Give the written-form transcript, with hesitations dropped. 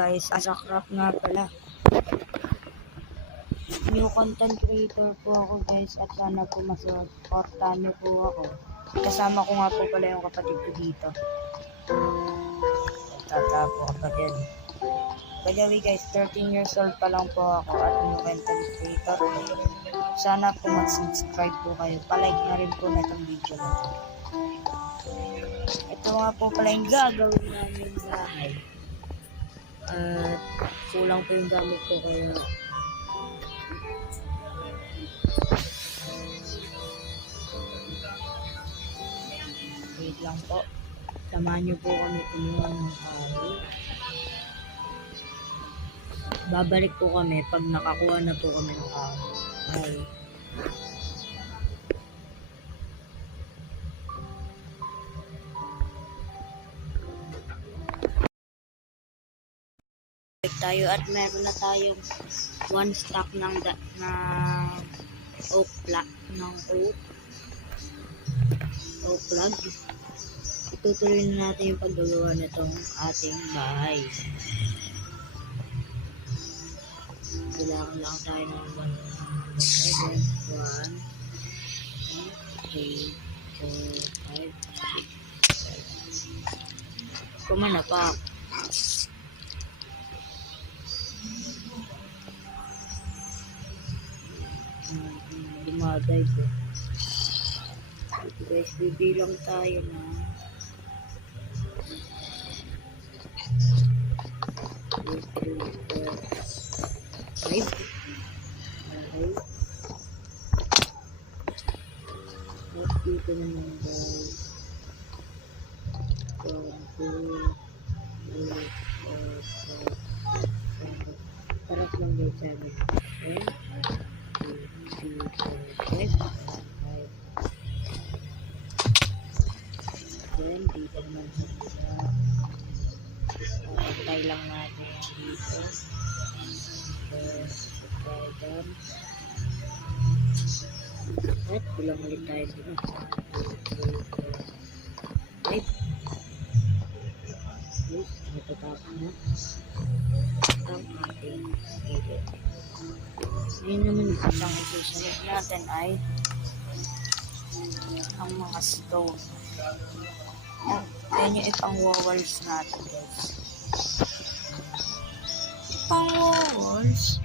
Guys, Asakrap nga pala. New content creator po ako guys at sana po masuportahan niyo po ako. Kasama ko nga po pala yung kapatid ko dito. Tata po kapatid. By the way guys, 13 years old pa lang po ako at new content creator. Sana po mag-subscribe po kayo. Palike na rin po na itong video na ito. Ito nga po pala yung gagawin namin bahay. At kulang po yung gamit ko kaya wait lang po. Samahan niyo po kami kumuha ng kahoy. Babalik po kami pag nakakuha na po kami ng kahoy. Tayo at meron na tayong one stack ng oak plug. Itutuloy na natin yung paggagawa nitong ating bahay. Kailangan lang tayo ng 1, 2, 3, 4, 5, 6, 7. Kumana pa. Dumaday po. Guys, bibilang tayo na 2, 3, 4, 5. Okay. At dito naman guys 1, 2, 3, 4, 5. Parang lang guys sabi. Okay. 2, 3, 4, 5. Then, dito naman sa kita. Patay lang natin dito. Then, at kulang ulit tayo dito. 2, 3, 4, 5. Natatapos na ang ating video. Ngayon naman isang isusunod natin ay ang mga stone. Yan yung ipang-walls natin guys. Ipang-walls.